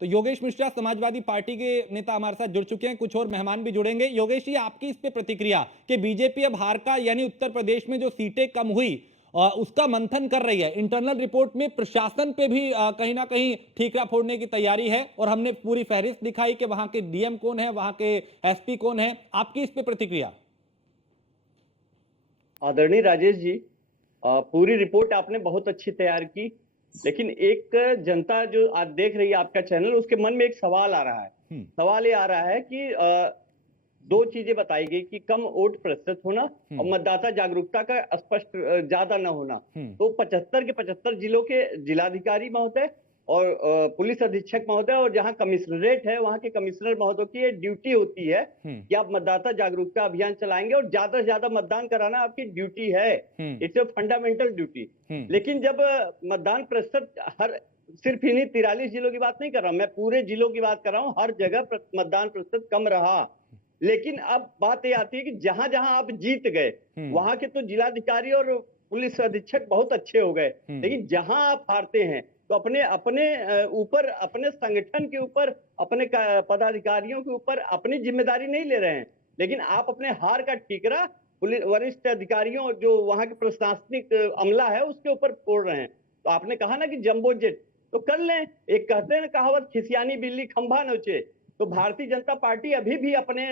तो योगेश मिश्रा समाजवादी पार्टी के नेता हमारे साथ जुड़ चुके हैं, कुछ और मेहमान भी जुड़ेंगे। योगेश जी, आपकी इस पे प्रतिक्रिया कि बीजेपी अब हार का यानी उत्तर प्रदेश में जो सीटें कम हुई उसका मंथन कर रही है। इंटरनल रिपोर्ट में प्रशासन पे भी कहीं ना कहीं ठीकरा फोड़ने की तैयारी है और हमने पूरी फहरिस्त दिखाई कि वहां के डीएम कौन है, वहां के एसपी कौन है। आपकी इस पे प्रतिक्रिया? आदरणीय राजेश जी, पूरी रिपोर्ट आपने बहुत अच्छी तैयार की, लेकिन एक जनता जो आज देख रही है आपका चैनल, उसके मन में एक सवाल आ रहा है। सवाल ये आ रहा है कि दो चीजें बताई गई कि कम वोट प्रतिशत होना और मतदाता जागरूकता का स्पष्ट ज्यादा न होना। तो 75 के 75 जिलों के जिलाधिकारी महोदय और पुलिस अधीक्षक महोदय और जहां कमिश्नरेट है वहां के कमिश्नर महोदय की ये ड्यूटी होती है कि आप मतदाता जागरूकता अभियान चलाएंगे और ज्यादा से ज्यादा मतदान कराना आपकी ड्यूटी है। It's a fundamental duty. लेकिन जब मतदान प्रतिशत हर सिर्फ इन्हीं 43 जिलों की बात नहीं कर रहा, मैं पूरे जिलों की बात कर रहा हूँ, हर जगह मतदान प्रतिशत कम रहा। लेकिन अब बात ये आती है कि जहां जहां आप जीत गए वहां के तो जिलाधिकारी और पुलिस अधीक्षक बहुत अच्छे हो गए, लेकिन जहां आप हारते हैं तो अपने अपने ऊपर, अपने संगठन के ऊपर, अपने पदाधिकारियों के ऊपर अपनी जिम्मेदारी नहीं ले रहे हैं, लेकिन आप अपने हार का ठीकरा पुलिस वरिष्ठ अधिकारियों जो वहां के प्रशासनिक अमला है उसके ऊपर फोड़ रहे हैं। तो आपने कहा ना कि जंबो जेट, तो कर लें। एक कहते हैं ना कहावत, खिसियानी बिल्ली खंभा नोचे। तो भारतीय जनता पार्टी अभी भी अपने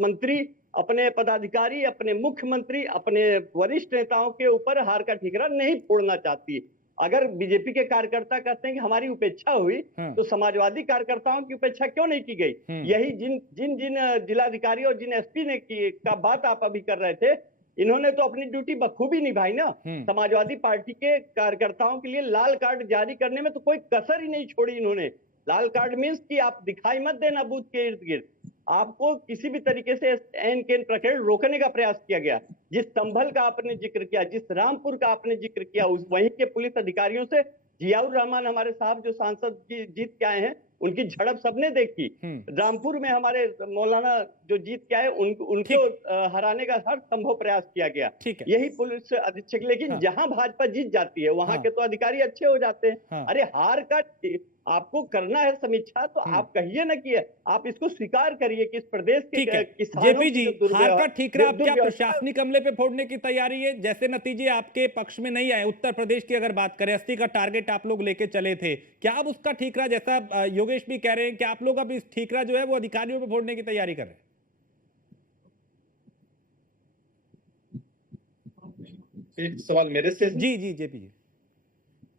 मंत्री, अपने पदाधिकारी, अपने मुख्यमंत्री, अपने वरिष्ठ नेताओं के ऊपर हार का ठीकरा नहीं फोड़ना चाहती। अगर बीजेपी के कार्यकर्ता कहते हैं कि हमारी उपेक्षा हुई, तो समाजवादी कार्यकर्ताओं की उपेक्षा क्यों नहीं की गई? यही जिन जिन जिन जिलाधिकारी और जिन एसपी ने की का बात आप अभी कर रहे थे, इन्होंने तो अपनी ड्यूटी बखूबी निभाई ना। समाजवादी पार्टी के कार्यकर्ताओं के लिए लाल कार्ड जारी करने में तो कोई कसर ही नहीं छोड़ी इन्होंने। लाल कार्ड मीन्स कि आप दिखाई मत देना बूथ के इर्द गिर्द, आपको किसी भी तरीके से एन केन प्रकरण रोकने का प्रयास किया गया। जिस संभल का आपने जिक्र किया, जिस रामपुर का आपने जिक्र किया, उस वहीं के पुलिस अधिकारियों से जियाउर रहमान हमारे साहब जो सांसद जी जीत के आए हैं, उनकी झड़प सबने देखी। रामपुर में हमारे मौलाना जो जीत के आए उनको हराने का हर संभव प्रयास किया गया। यही पुलिस अधीक्षक। लेकिन जहां भाजपा जीत जाती है वहां के तो अधिकारी अच्छे हो जाते हैं। अरे हार का आपको करना है समीक्षा, तो आप कहिए ना कि आप इसको स्वीकार करिए कि इस प्रदेश के किसानों जेपी जी, हार का ठीकरा अब क्या प्रशासनिक अमले पे फोड़ने की तैयारी है? जैसे नतीजे आपके पक्ष में नहीं आए, उत्तर प्रदेश की अगर बात करें, 80 का टारगेट आप लोग लेके चले थे, क्या अब उसका ठीकरा, जैसा योगेश भी कह रहे हैं कि आप लोग अब इस ठीकरा जो है वो अधिकारियों पे फोड़ने की तैयारी कर रहे हैं? एक सवाल मेरे से? जी जी जेपी जी।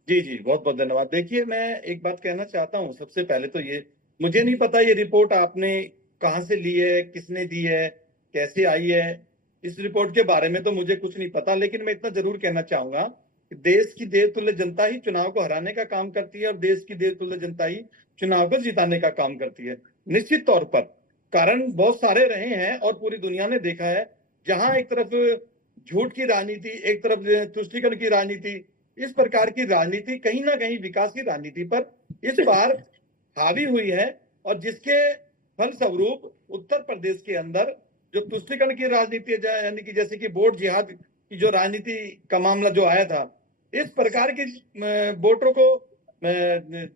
जी जी, बहुत बहुत धन्यवाद। देखिए, मैं एक बात कहना चाहता हूँ। सबसे पहले तो ये, मुझे नहीं पता ये रिपोर्ट आपने कहाँ से ली है, किसने दी है, कैसे आई है, इस रिपोर्ट के बारे में तो मुझे कुछ नहीं पता। लेकिन मैं इतना जरूर कहना चाहूंगा कि देश की देवतुल्य जनता ही चुनाव को हराने का काम करती है और देश की देवतुल्य जनता ही चुनाव को जिताने का काम करती है। निश्चित तौर पर कारण बहुत सारे रहे हैं और पूरी दुनिया ने देखा है, जहां एक तरफ झूठ की राजनीति, एक तरफ तुष्टीकरण की राजनीति, इस प्रकार की राजनीति कहीं ना कहीं विकास की राजनीति पर इस बार हावी हुई है। और जिसके फलस्वरूप उत्तर प्रदेश के अंदर जो तुष्टीकरण की राजनीति, यानी कि जैसे कि वोट जिहाद की जो राजनीति का मामला जो आया था, इस प्रकार की वोटरों को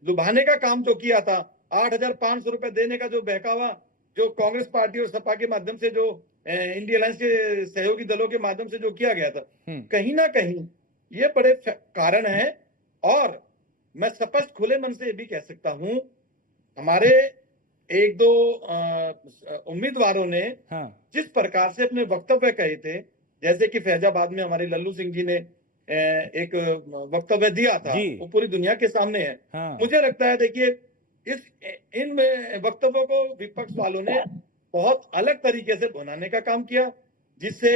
लुभाने का काम जो किया था, 8,500 रुपए देने का जो बहकावा जो कांग्रेस पार्टी और सपा के माध्यम से, जो इंडिया अलायंस के सहयोगी दलों के माध्यम से जो किया गया था, कहीं ना कहीं ये बड़े कारण है। और मैं स्पष्ट खुले मन से ये भी कह सकता हूं, हमारे एक दो उम्मीदवारों ने जिस प्रकार से अपने वक्तव्य कहे थे, जैसे कि फैजाबाद में हमारे लल्लू सिंह जी ने एक वक्तव्य दिया था, वो पूरी दुनिया के सामने है। मुझे लगता है, देखिए, इन वक्तव्यों को विपक्ष वालों ने बहुत अलग तरीके से बनाने का काम किया, जिससे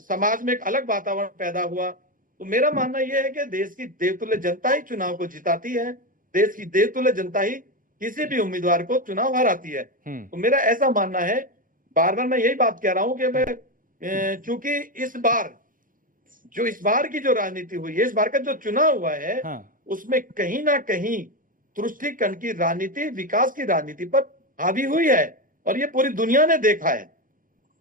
समाज में एक अलग वातावरण पैदा हुआ। तो मेरा मानना यह है कि देश की देवतुल्य जनता ही चुनाव को जिताती है, देश की देवतुल्य जनता ही किसी भी उम्मीदवार को चुनाव हराती है। तो मेरा ऐसा मानना है, बार बार मैं यही बात कह रहा हूं कि मैं चूंकि इस बार की जो राजनीति हुई है, इस बार का जो चुनाव हुआ है, उसमें कहीं ना कहीं तुष्टीकरण की राजनीति, विकास की राजनीति पर हावी हुई है और ये पूरी दुनिया ने देखा है।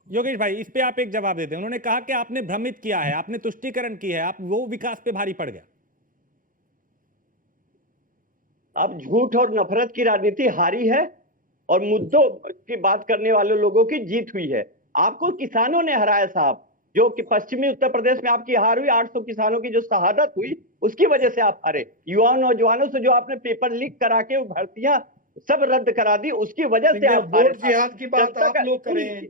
योगेश भाई, इस पे आप एक जवाब देते हैं। उन्होंने कहा कि आपने भ्रमित किया है, आपने तुष्टीकरण की है, आप वो विकास पे भारी पड़ गया। अब झूठ और नफरत की राजनीति हारी है और मुद्दों की बात करने वाले लोगों की जीत हुई है। आपको किसानों ने हराया साहब, जो कि पश्चिमी उत्तर प्रदेश में आपकी हार हुई, 800 किसानों की जो शहादत हुई, उसकी वजह से आप हारे। युवा नौजवानों से जो आपने पेपर लीक करा के भर्तियां सब रद्द करा दी, उसकी वजह से आप हारे। वोट जिहाद की बात आप लोग करें,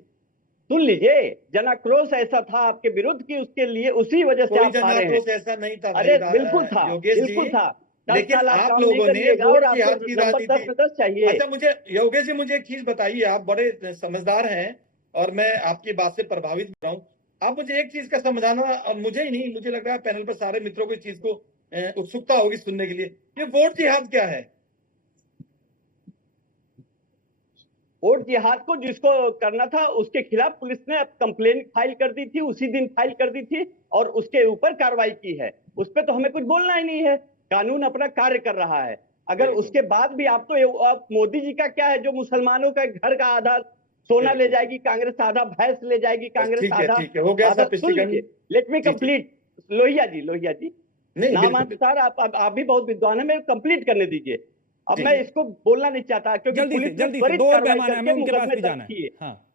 सुन लीजिए, जन आक्रोश ऐसा था आपके विरुद्ध कि उसके लिए उसी वजह से कोई आप जन हारे हैं। आक्रोश ऐसा नहीं था अरे भाई बिल्कुल था, योगेश जी। बिल्कुल था। 10 लेकिन साल आप आप काम नहीं लोगों ने करिएगा वोट और आपको जिहाद की नंबर 10 राजनीति। में 10 चाहिए। अच्छा, मुझे योगेश जी, मुझे एक चीज बताइए, आप बड़े समझदार हैं और मैं आपकी बात से प्रभावित हो रहा हूँ। आप मुझे एक चीज का समझाना, और मुझे ही नहीं, मुझे लग रहा है पैनल पर सारे मित्रों को इस चीज को उत्सुकता होगी सुनने के लिए, ये वोट जिहाद क्या है? वोट जिहाद को जिसको करना था उसके खिलाफ पुलिस ने कंप्लेन फाइल कर दी थी, उसी दिन फाइल कर दी थी और उसके ऊपर कार्रवाई की है। उस पर तो हमें कुछ बोलना ही नहीं है, कानून अपना कार्य कर रहा है। अगर उसके बाद भी आप तो आप मोदी जी का क्या है, जो मुसलमानों का घर का आधा सोना ले जाएगी कांग्रेस, आधा भैंस ले जाएगी कांग्रेस, आधा ठीक है, हो गया आधा। सब सुन लीजिए, let me complete. Lohia ji नहीं, नामानुसार आप भी बहुत विद्वान है, मैं कंप्लीट करने दीजिए। अब मैं इसको बोलना नहीं चाहता क्योंकि पुलिस ने जल्दी से त्वरित 2 और कार्रवाई मेहमान है, हमें करके उनके पास मुकदमे भी दर्ज जाना है। किए। हाँ,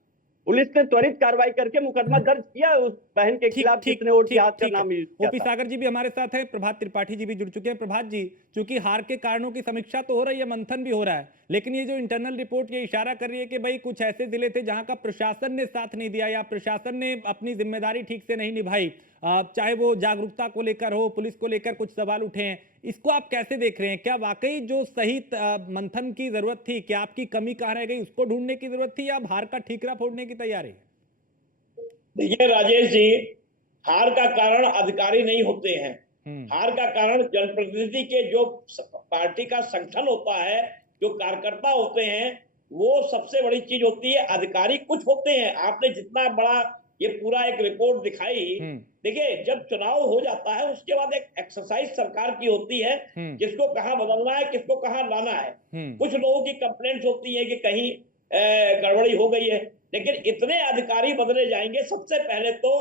पुलिस ने त्वरित कार्रवाई करके मुकदमा दर्ज किया उस बहन के ठीक खिलाफ ठीक जिसने वोट ठीक जिहाद का ठीक है। नाम यूज किया ओपी था। सागर जी भी हमारे साथ है, प्रभात त्रिपाठी जी भी जुड़ चुके हैं। प्रभात जी, चूंकि हार के कारणों की समीक्षा तो हो रही है, मंथन भी हो रहा है, लेकिन ये जो इंटरनल रिपोर्ट ये इशारा कर रही है कि भाई कुछ ऐसे जिले थे जहां का प्रशासन ने साथ नहीं दिया या प्रशासन ने अपनी जिम्मेदारी ठीक से नहीं निभाई, चाहे वो जागरूकता को लेकर हो, पुलिस को लेकर कुछ सवाल उठे हैं, इसको आप कैसे देख रहे हैं? क्या वाकई जो सही मंथन की जरूरत थी, क्या आपकी कमी कहाँ रह गई, उसको ढूंढने की जरूरत थी या हार का ठीकरा फोड़ने की तैयारी? देखिए राजेश जी, हार का कारण अधिकारी नहीं होते हैं। हार का कारण जनप्रतिनिधि के जो पार्टी का संगठन होता है, जो कार्यकर्ता होते हैं, वो सबसे बड़ी चीज होती है। अधिकारी कुछ होते हैं। आपने जितना बड़ा ये पूरा एक रिपोर्ट दिखाई, देखिए जब चुनाव हो जाता है उसके बाद एक एक्सरसाइज सरकार की होती है, किसको कहां बदलना है, किसको कहां लाना है। कुछ लोगों की कंप्लेंट्स होती है कि कहीं गड़बड़ी हो गई है, लेकिन इतने अधिकारी बदले जाएंगे। सबसे पहले तो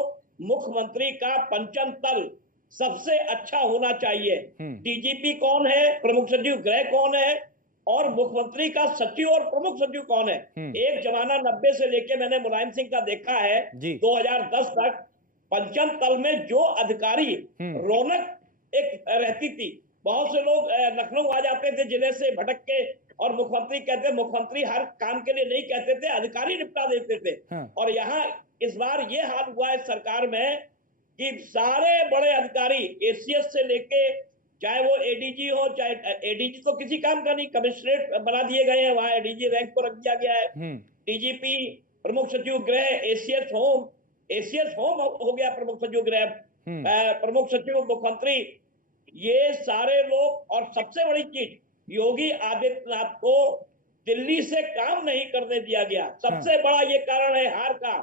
मुख्यमंत्री का पंचम तल सबसे अच्छा होना चाहिए। डीजीपी कौन है, प्रमुख सचिव गृह कौन है, और मुख्यमंत्री का सचिव और प्रमुख सचिव कौन है। एक जमाना 90 से लेके मैंने मुलायम सिंह का देखा है 2010 तक, पंचम तल में जो अधिकारी रौनक एक रहती थी। बहुत से लोग लखनऊ आ जाते थे जिले से भटक के, और मुख्यमंत्री कहते, मुख्यमंत्री हर काम के लिए नहीं कहते थे, अधिकारी निपटा देते थे। और यहाँ इस बार ये हाल हुआ है सरकार में कि सारे बड़े अधिकारी एसीएस से लेके, चाहे वो एडीजी हो, चाहे एडीजी तो किसी काम का नहीं, कमिश्नरेट बना दिए गए हैं, वहां एडीजी रैंक को रख दिया गया है। डीजीपी, प्रमुख सचिव गृह, एसीएस होम हो गया प्रमुख सचिव गृह, प्रमुख सचिव मुख्यमंत्री, ये सारे लोग। और सबसे बड़ी चीज, योगी आदित्यनाथ को दिल्ली से काम नहीं करने दिया गया। सबसे बड़ा ये कारण है हार का।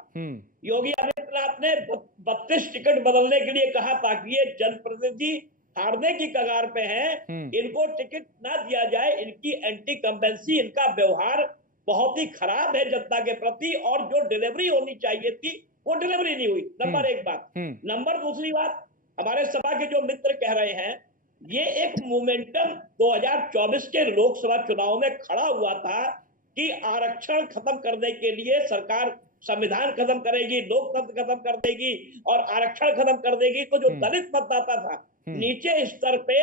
योगी आदित्यनाथ ने 32 टिकट बदलने के लिए कहा था कि ये जनप्रतिनिधि हारने की कगार पे हैं, इनको टिकट ना दिया जाए। इनकी एंटी कंपेंसी, इनका व्यवहार बहुत ही खराब है जनता के प्रति, और जो डिलीवरी होनी चाहिए थी वो डिलीवरी नहीं हुई। नंबर एक बात। नंबर दूसरी बात, हमारे सभा के जो मित्र कह रहे हैं, ये एक मोमेंटम 2024 के लोकसभा चुनाव में खड़ा हुआ था कि आरक्षण खत्म करने के लिए सरकार संविधान खत्म करेगी, लोकतंत्र खत्म कर देगी और आरक्षण खत्म कर देगी। तो जो दलित मतदाता था नीचे स्तर पे,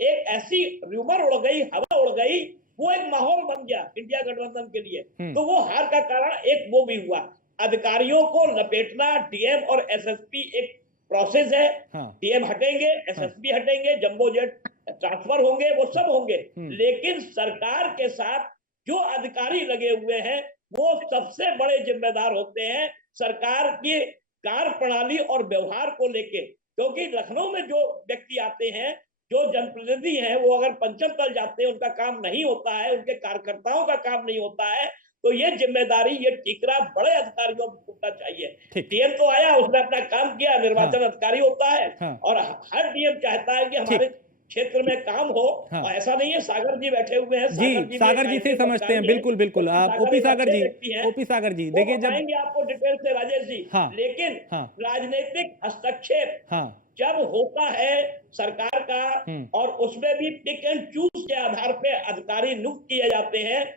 एक ऐसी रूमर उड़ गई, हवा उड़ गई, वो एक माहौल बन गया इंडिया गठबंधन के लिए। तो वो हार का कारण एक वो भी हुआ। अधिकारियों को लपेटना, डीएम और एसएसपी एक प्रोसेस है। डीएम हटेंगे, एसएसपी हटेंगे, जंबो जेट ट्रांसफर होंगे, वो सब होंगे, लेकिन सरकार के साथ जो अधिकारी लगे हुए हैं वो सबसे बड़े जिम्मेदार होते हैं सरकार की कार्य प्रणाली और व्यवहार को लेके। क्योंकि लखनऊ में जो व्यक्ति आते हैं, जो जनप्रतिनिधि हैं, वो अगर पंचम तल जाते हैं, उनका काम नहीं होता है, उनके कार्यकर्ताओं का काम नहीं होता है, तो ये जिम्मेदारी, ये ठीकरा बड़े अधिकारियों को उठना चाहिए। डीएम तो आया, उसने अपना काम किया, निर्वाचन अधिकारी होता है, और हर डीएम चाहता है कि हमारे क्षेत्र में काम हो। और ऐसा नहीं है, सागर जी बैठे हुए हैं, सागर जी से समझते हैं, बिल्कुल बिल्कुल। ओपी सागर जी, देखिए जब आपको डिटेल से राजेश जी, लेकिन राजनीतिक हस्तक्षेप जब होता है सरकार का और उसमें भी पिक एंड चूज के आधार पे अधिकारी नियुक्त किए जाते हैं,